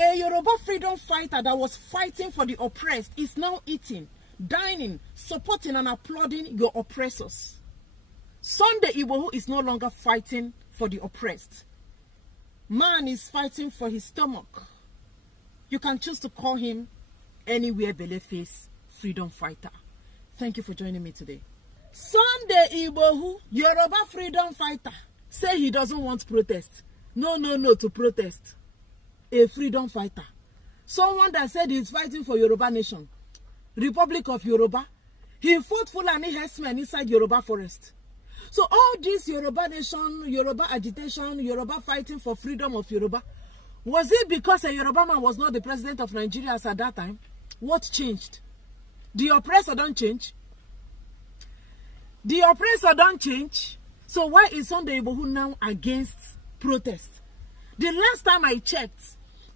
A Yoruba freedom fighter that was fighting for the oppressed is now eating, dining, supporting and applauding your oppressors. Sunday Igboho is no longer fighting for the oppressed. Man is fighting for his stomach. You can choose to call him anywhere beleface freedom fighter. Thank you for joining me today. Sunday Igboho, Yoruba freedom fighter, say he doesn't want protest. No to protest. A freedom fighter. Someone that said he's fighting for Yoruba nation. Republic of Yoruba. He fought Fulani herdsmen inside Yoruba forest. So all this Yoruba nation, Yoruba agitation, Yoruba fighting for freedom of Yoruba, was it because a Yoruba man was not the president of Nigeria at that time? What changed? The oppressor don't change. The oppressor don't change. So why is Sunday Igboho now against protest? The last time I checked,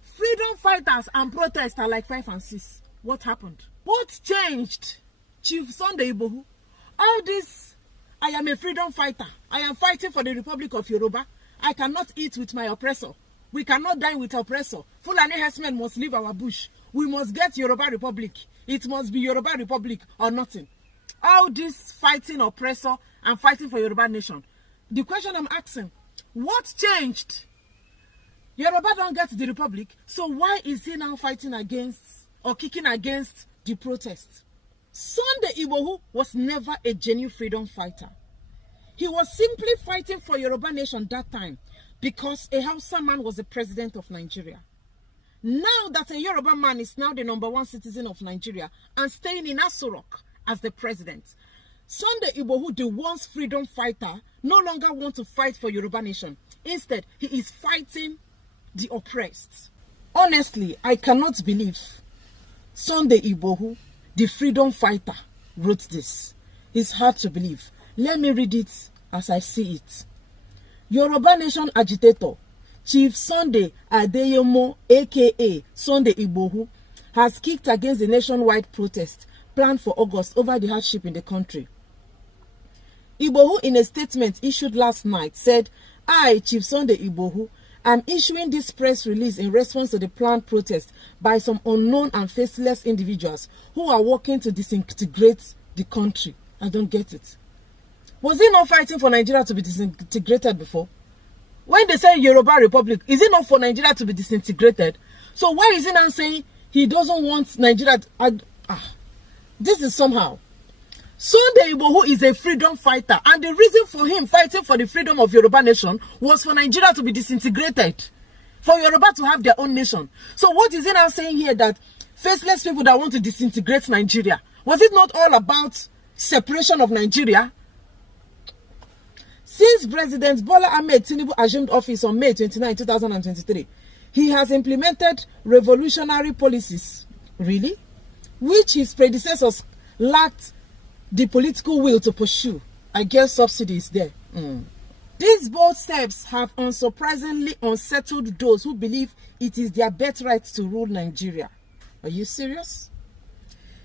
freedom fighters and protests are like 5 and 6. What happened? What changed? Chief Sunday Igboho, all this, I am a freedom fighter. I am fighting for the Republic of Yoruba. I cannot eat with my oppressor. We cannot dine with oppressor. Fulani herdsmen must leave our bush. We must get Yoruba Republic. It must be Yoruba Republic or nothing. All this fighting oppressor and fighting for Yoruba nation. The question I'm asking, what changed? Yoruba don't get the Republic, so why is he now fighting against or kicking against the protest? Sunday Igboho was never a genuine freedom fighter. He was simply fighting for Yoruba nation that time because a Hausa man was the president of Nigeria. Now that a Yoruba man is now the #1 citizen of Nigeria and staying in Aso Rock as the president, Sunday Igboho, the once freedom fighter, no longer wants to fight for Yoruba nation. Instead, he is fighting the oppressed. Honestly, I cannot believe Sunday Igboho, the freedom fighter, wrote this. It's hard to believe. Let me read it as I see it. Yoruba nation agitator Chief Sunday Adeyemo, aka Sunday Igboho, has kicked against the nationwide protest planned for August over the hardship in the country. Igboho, in a statement issued last night, said, "I, Chief Sunday Igboho, am issuing this press release in response to the planned protest by some unknown and faceless individuals who are working to disintegrate the country." I don't get it. Was he not fighting for Nigeria to be disintegrated before? When they say Yoruba Republic, is it not for Nigeria to be disintegrated? So why is he now saying he doesn't want Nigeria to... This is somehow. Sunday Igboho is a freedom fighter, and the reason for him fighting for the freedom of Yoruba nation was for Nigeria to be disintegrated, for Yoruba to have their own nation. So what is he now saying here, that faceless people that want to disintegrate Nigeria? Was it not all about separation of Nigeria? Since President Bola Ahmed Tinubu assumed office on May 29, 2023, he has implemented revolutionary policies, really, which his predecessors lacked the political will to pursue. I guess subsidies there. These bold steps have unsurprisingly unsettled those who believe it is their birthright to rule Nigeria. Are you serious?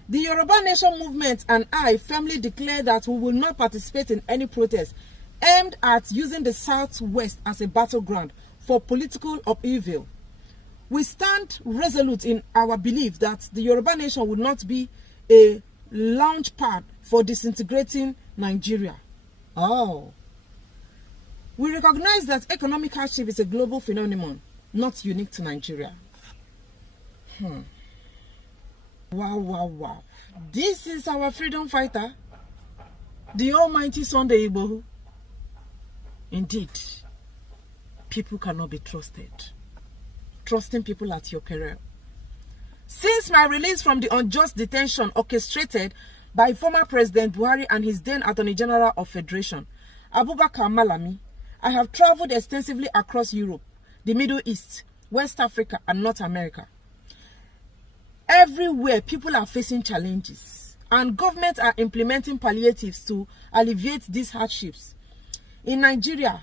The Yoruba Nation movement and I firmly declare that we will not participate in any protest aimed at using the Southwest as a battleground for political upheaval. We stand resolute in our belief that the Yoruba Nation will not be a launch pad for disintegrating Nigeria. We recognize that economic hardship is a global phenomenon, not unique to Nigeria. Wow. This is our freedom fighter, the almighty Sunday Igboho. Indeed, people cannot be trusted. Trusting people at your peril. Since my release from the unjust detention orchestrated by former President Buhari and his then Attorney General of Federation, Abubakar Malami, I have traveled extensively across Europe, the Middle East, West Africa, and North America. Everywhere, people are facing challenges, and governments are implementing palliatives to alleviate these hardships. In Nigeria,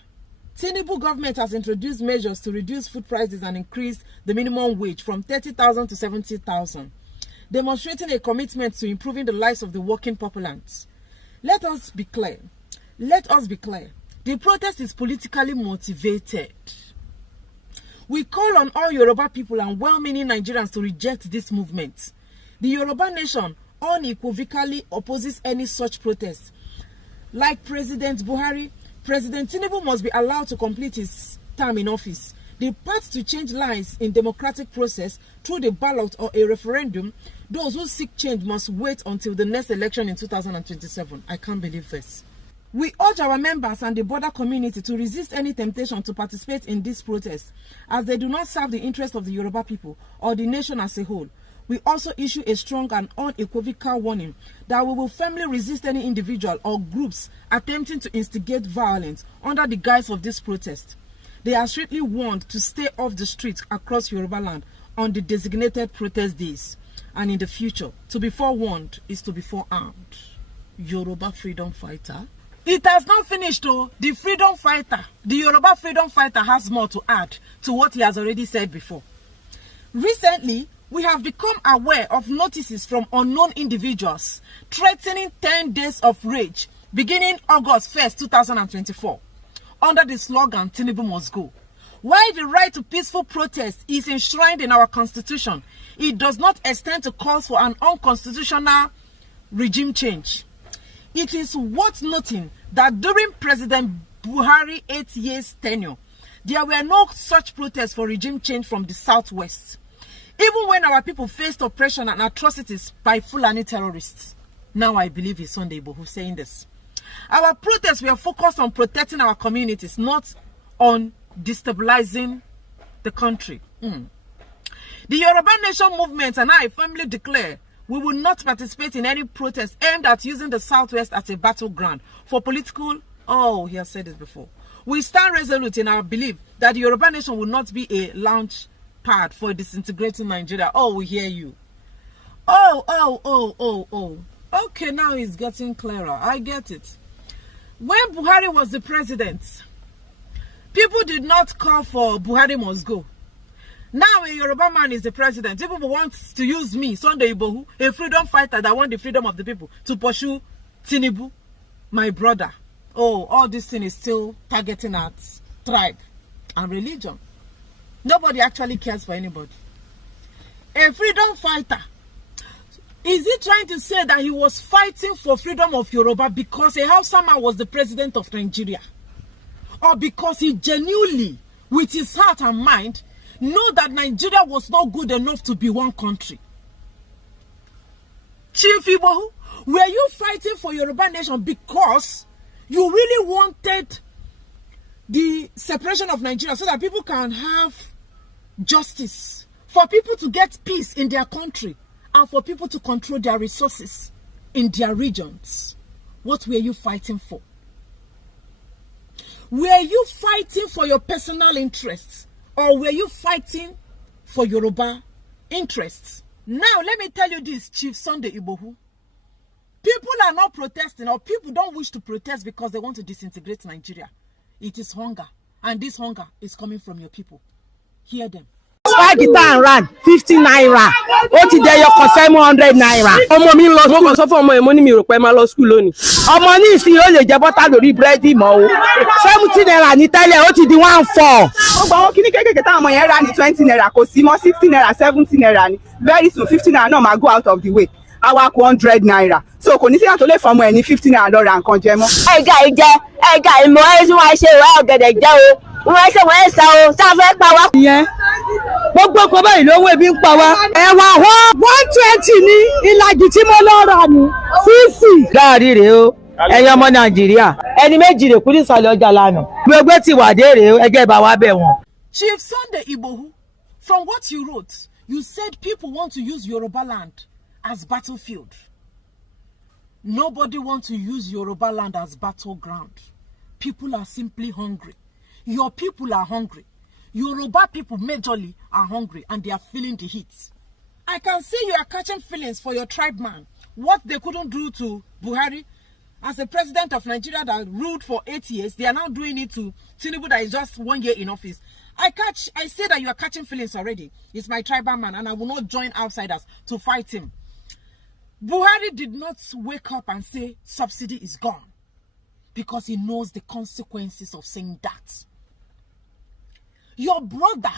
Tinubu government has introduced measures to reduce food prices and increase the minimum wage from 30,000 to 70,000, demonstrating a commitment to improving the lives of the working populace. Let us be clear. The protest is politically motivated. We call on all Yoruba people and well-meaning Nigerians to reject this movement. The Yoruba nation unequivocally opposes any such protest. Like President Buhari, President Tinubu must be allowed to complete his term in office. The path to change lies in democratic process through the ballot or a referendum. Those who seek change must wait until the next election in 2027. I can't believe this. We urge our members and the border community to resist any temptation to participate in this protest, as they do not serve the interest of the Yoruba people or the nation as a whole. We also issue a strong and unequivocal warning that we will firmly resist any individual or groups attempting to instigate violence under the guise of this protest. They are strictly warned to stay off the streets across Yoruba land on the designated protest days. And in the future, to be forewarned is to be forearmed. Yoruba freedom fighter. It has not finished though. The freedom fighter, the Yoruba freedom fighter, has more to add to what he has already said before. Recently, we have become aware of notices from unknown individuals threatening 10 days of rage beginning August 1st, 2024, under the slogan, Tinubu must go. While the right to peaceful protest is enshrined in our constitution, it does not extend to calls for an unconstitutional regime change. It is worth noting that during President Buhari's 8 years tenure, there were no such protests for regime change from the southwest, even when our people faced oppression and atrocities by Fulani terrorists. Now I believe it's Sunday Igboho saying this. Our protests were focused on protecting our communities, not on destabilizing the country. The Yoruba Nation movement and I firmly declare we will not participate in any protest aimed at using the Southwest as a battleground for political... Oh, he has said this before. We stand resolute in our belief that the Yoruba Nation will not be a launch pad for disintegrating Nigeria. Oh, we hear you. Oh. Okay, now it's getting clearer. I get it. When Buhari was the president, people did not call for Buhari must go. Now a Yoruba man is the president. People want to use me, Sunday Igboho, a freedom fighter that want the freedom of the people, to pursue Tinubu, my brother. Oh, all this thing is still targeting at tribe and religion. Nobody actually cares for anybody. A freedom fighter. Is he trying to say that he was fighting for freedom of Yoruba because a Hausa man was the president of Nigeria? Or because he genuinely, with his heart and mind, know that Nigeria was not good enough to be one country? Chief Igboho, were you fighting for Yoruba Nation because you really wanted the separation of Nigeria so that people can have justice, for people to get peace in their country, and for people to control their resources in their regions? What were you fighting for? Were you fighting for your personal interests, or were you fighting for Yoruba interests? Now, let me tell you this, Chief Sunday Igboho. People are not protesting, or people don't wish to protest because they want to disintegrate Nigeria. It is hunger, and this hunger is coming from your people. Hear them. Buy guitar and rag 50 naira. Ó ti dé yọkàn 700 naira. Ọmọ mi lọ school. Mo kàn sọ fún ọmọ ẹ̀ mo ní mi rò pé máa lọ school lónìí. Ọmọ ní ìsìn ó lè jẹ bọ́tà lórí búrẹ́dì mọ́ o. 70 naira ní tẹ́lẹ̀ ó ti di 14. Ó gba àwọn kíní kékèké táwọn ọmọ yẹn rà ní 20 naira kò sí mọ́ 60 naira 70 naira ni. Very soon 50 naira náà máa go out of the way. Àwa kù 100 naira. So kò ní sí àtò lè fọmọ ẹ̀ ní 50 naira lọ ra nǹkan jẹ mọ́. Ẹ̀gà ìmọ̀ ẹ̀ tí wọ́n ṣe ìwà ọ̀gẹ̀dẹ̀ jẹ́ o. Wọ́n ṣe wọ́n ṣá o. Ṣá fẹ́ pa wá. Ìyẹn gbogbo kò báyìí lówó ebi ń pa wá. Ẹ̀wà hó 120 ní ìlàjì tí mo lọ rà ní 60. Gaari rèé o, ẹ̀yin ọmọ Nàìjíríà. Ẹni méjì rè kú ní ìsàlẹ̀ ọjà lánàá. Gbogbo ti wà dé rèé o, ẹgẹ́ bá wa bẹ̀ wọ́n. Chief Sunday Igboho, from what you wrote, you said people want to use Yoruba land as battlefield. Nobody wants to use Yoruba land as battleground. People are simply hungry. Your people are hungry. Yoruba people majorly are hungry and they are feeling the heat. I can see you are catching feelings for your tribe man. What they couldn't do to Buhari as the president of Nigeria that ruled for 8 years, they are now doing it to Tinubu that is just 1 year in office. I say that you are catching feelings already. He's my tribal man and I will not join outsiders to fight him. Buhari did not wake up and say subsidy is gone because he knows the consequences of saying that. Your brother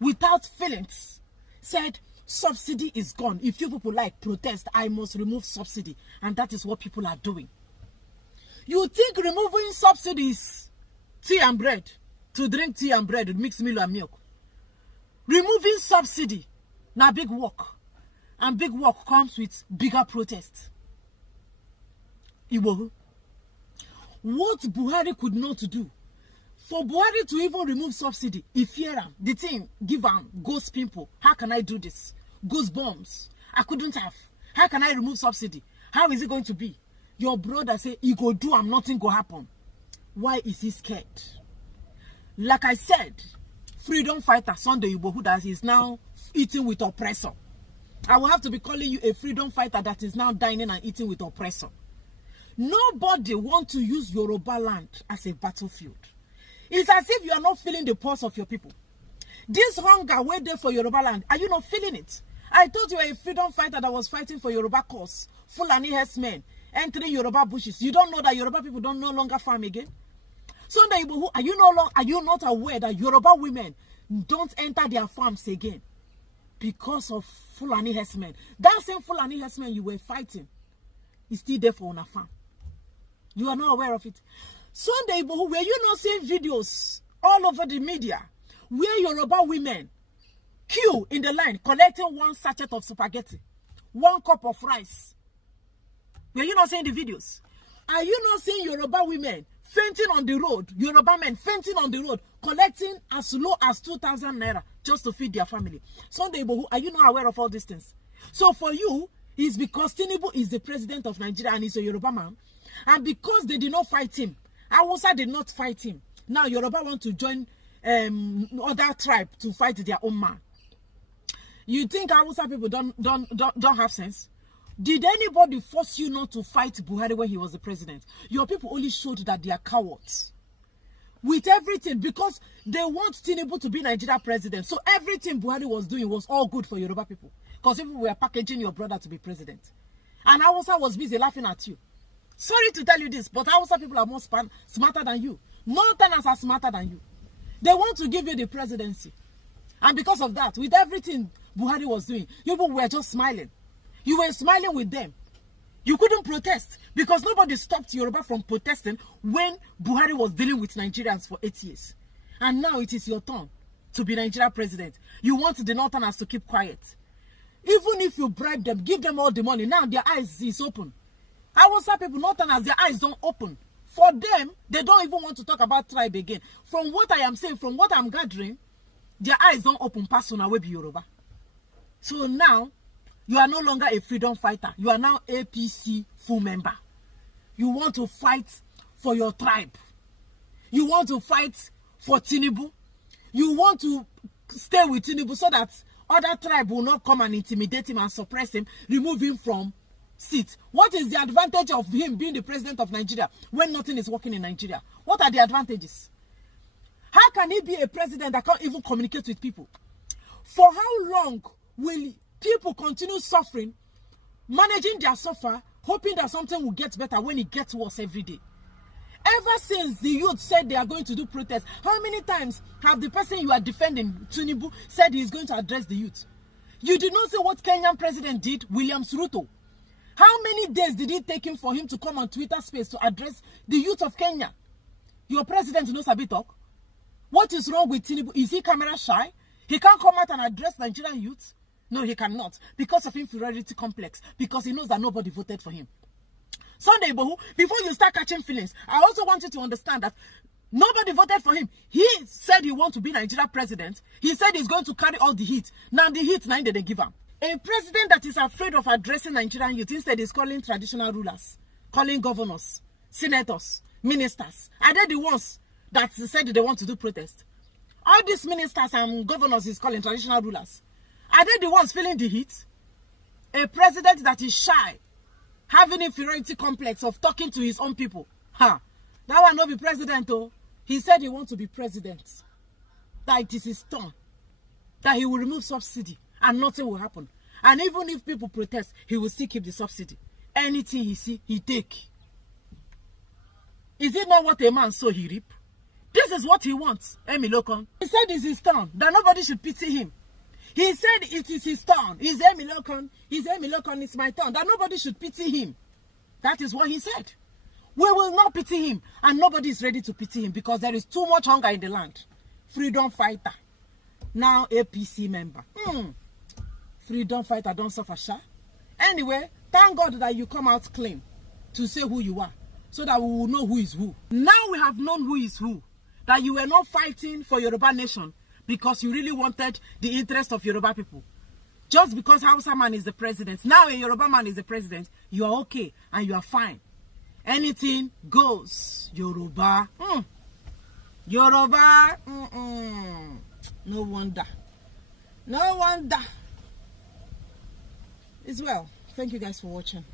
without feelings, said subsidy is gone. If you people like protest, I must remove subsidy. And that is what people are doing. You think removing subsidies, tea and bread, to drink tea and bread with mixed meal and milk. Removing subsidy, now big work. And big work comes with bigger protest. Igboho. What Buhari could not do, for Buhari to even remove subsidy, if here the thing give am ghost people, how can I do this? Ghost bombs. I couldn't have. How can I remove subsidy? How is it going to be? Your brother say he go do and nothing go happen. Why is he scared? Like I said, freedom fighter Sunday Igboho that is now eating with oppressor. I will have to be calling you a freedom fighter that is now dining and eating with oppressor. Nobody wants to use Yoruba land as a battlefield. It's as if you are not feeling the pulse of your people. This hunger wait there for Yoruba land, are you not feeling it? I thought you were a freedom fighter that was fighting for Yoruba cause. Fulani herdsmen entering Yoruba bushes. You don't know that Yoruba people don't no longer farm again? Sunday Igboho, are you not aware that Yoruba women don't enter their farms again because of Fulani herdsmen? That same Fulani herdsmen you were fighting is still there for on a farm. You are not aware of it. Sunday Igboho, were you not seeing videos all over the media where Yoruba women queue in the line collecting one sachet of spaghetti, 1 cup of rice? Were you not seeing the videos? Are you not seeing Yoruba women fainting on the road, Yoruba men fainting on the road, collecting as low as 2,000 naira just to feed their family? Sunday Igboho, are you not aware of all these things? So for you, it's because Tinubu is the president of Nigeria and he's a Yoruba man, and because they did not fight him, Hausa did not fight him. Now Yoruba want to join other tribe to fight their own man. You think Hausa people don't have sense? Did anybody force you not to fight Buhari when he was the president? Your people only showed that they are cowards. With everything, because they want Tinubu to be Nigeria president. So everything Buhari was doing was all good for Yoruba people. Because people were packaging your brother to be president. And Hausa was busy laughing at you. Sorry to tell you this, but Hausa people are more smarter than you. Northerners are smarter than you. They want to give you the presidency. And because of that, with everything Buhari was doing, you people were just smiling. You were smiling with them. You couldn't protest because nobody stopped Yoruba from protesting when Buhari was dealing with Nigerians for 8 years. And now it is your turn to be Nigeria president. You want the Northerners to keep quiet. Even if you bribe them, give them all the money, now their eyes is open. Hausa people, Northerners, their eyes don't open. For them, they don't even want to talk about tribe again. From what I am saying, from what I'm gathering, their eyes don't open past on away be Yoruba. So now, you are no longer a freedom fighter. You are now APC full member. You want to fight for your tribe. You want to fight for Tinubu. You want to stay with Tinubu so that other tribe will not come and intimidate him and suppress him, remove him from seat. What is the advantage of him being the president of Nigeria when nothing is working in Nigeria? What are the advantages? How can he be a president that can't even communicate with people? For how long will people continue suffering, managing their suffer, hoping that something will get better when it gets worse every day? Ever since the youth said they are going to do protests, how many times have the person you are defending, Tinubu, said he is going to address the youth? You did not say what Kenyan president did, William Ruto. How many days did it take him for him to come on Twitter space to address the youth of Kenya? Your president knows a bit talk. What is wrong with Tinubu? Is he camera shy? He can't come out and address Nigerian youth? No, he cannot. Because of inferiority complex. Because he knows that nobody voted for him. Sunday Igboho, before you start catching feelings, I also want you to understand that nobody voted for him. He said he wants to be Nigeria president. He said he's going to carry all the heat. Now the heat, now they give him. A president that is afraid of addressing Nigerian youth, instead is calling traditional rulers, calling governors, senators, ministers. Are they the ones that said they want to do protest? All these ministers and governors is calling traditional rulers. Are they the ones feeling the heat? A president that is shy, having inferiority complex of talking to his own people. That one not be president though. He said he wants to be president. That it is his turn. That he will remove subsidy and nothing will happen. And even if people protest, he will still keep the subsidy. Anything he see, he take. Is it not what a man sow he reap? This is what he wants, Emilokon. He said it's his turn, that nobody should pity him. He said it is his turn. He's Emilokon. It's my turn. That nobody should pity him. That is what he said. We will not pity him. And nobody is ready to pity him because there is too much hunger in the land. Freedom fighter. Now APC member. Freedom fighter don't suffer, sha. Anyway, thank God that you come out clean to say who you are. So that we will know who is who. Now we have known who is who. That you were not fighting for Yoruba nation because you really wanted the interest of Yoruba people. Just because Hausa man is the president, now a Yoruba man is the president, you are okay and you are fine. Anything goes. Yoruba. Yoruba. No wonder. No wonder. As well. Thank you guys for watching.